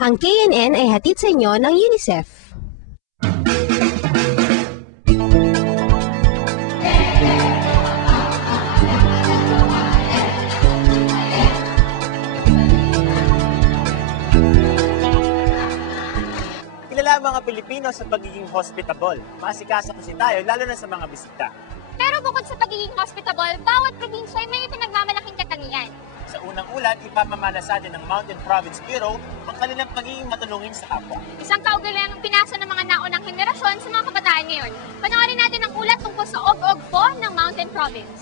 Ang KNN ay hatid sa inyo ng UNICEF. Kilala ang mga Pilipino sa pagiging hospitable. Maasikasa kasi tayo, lalo na sa mga bisita. Pero bukod sa pagiging hospitable, bawat probinsya ay may pinagmamalaking katangian. Sa unang ulat, ipapamana sa atin ng Mountain Province Bureau ang kanilang pagiging matulungin sa kapwa. Isang kaugalian ng pinasa ng mga naunang henerasyon sa mga kabataan ngayon. Panoorin natin ang ulat tungkol sa Og-Og po ng Mountain Province.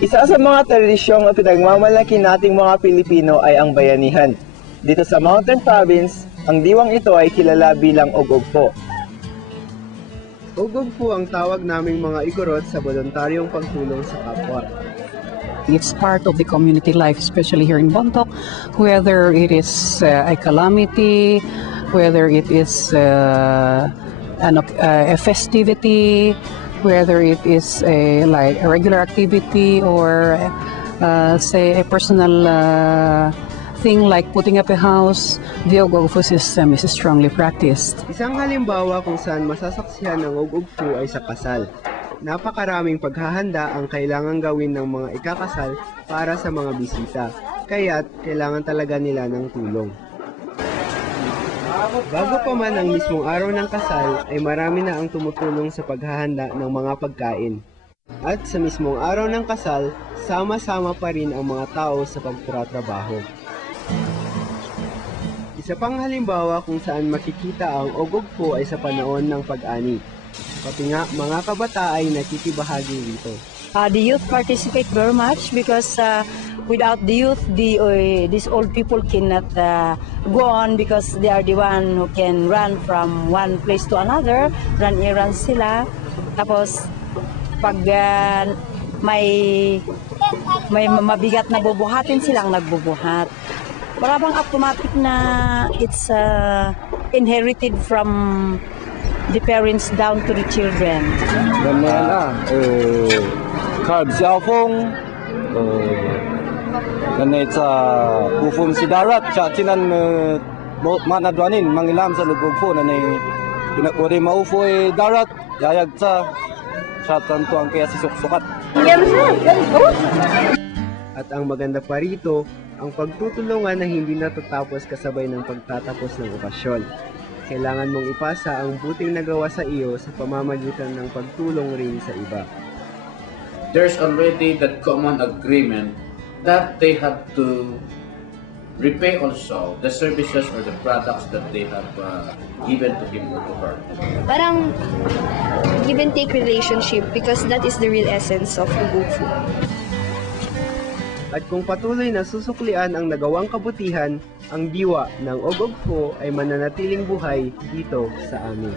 Isa sa mga tradisyong pinagmamalaki nating mga Pilipino ay ang bayanihan. Dito sa Mountain Province, ang diwang ito ay kilala bilang Og-Og po. Og-Og po ang tawag naming mga igorot sa voluntaryong pagtulong sa kapwa. It's part of the community life, especially here in Bontoc, whether it is a calamity, whether it is a festivity, whether it is like a regular activity or say a personal thing like putting up a house. The Og-Og po system is strongly practiced. Isang halimbawa kung saan masasaksihan ng Og-Og po ay sa kasal. Napakaraming paghahanda ang kailangan gawin ng mga ikakasal para sa mga bisita, kaya't kailangan talaga nila ng tulong. Bago pa man ang mismong araw ng kasal, ay marami na ang tumutulong sa paghahanda ng mga pagkain. At sa mismong araw ng kasal, sama-sama pa rin ang mga tao sa pagtratrabaho. Isa pang halimbawa kung saan makikita ang Og-Og po ay sa panahon ng pag-ani. Pati nga mga kabata ay nakikibahagi dito. The youth participate very much because without the youth, these old people cannot go on because they are the one who can run from one place to another, run errands sila. Tapos pag may mabigat na bubuhatin silang nagbubuhat. Para bang automatic na it's inherited from the parents down to the children. Carb xiaofeng, ganit sa bufum si darat, sa chinan manadwanin, mangilam sa lugog po na pinakuri maufo darat, yayag sa tantuang kaya si suksukat. At ang maganda pa rito, ang pagtutulungan na hindi natatapos kasabay ng pagtatapos ng okasyon. Kailangan mong ipasa ang buting nagawa sa iyo sa pamamagitan ng pagtulong rin sa iba. There's already that common agreement that they have to repay also the services or the products that they have given to him or to her. Parang give and take relationship because that is the real essence of Ubuntu. At kung patuloy na susuklian ang nagawang kabutihan, ang diwa ng Og-Og po ay mananatiling buhay dito sa amin.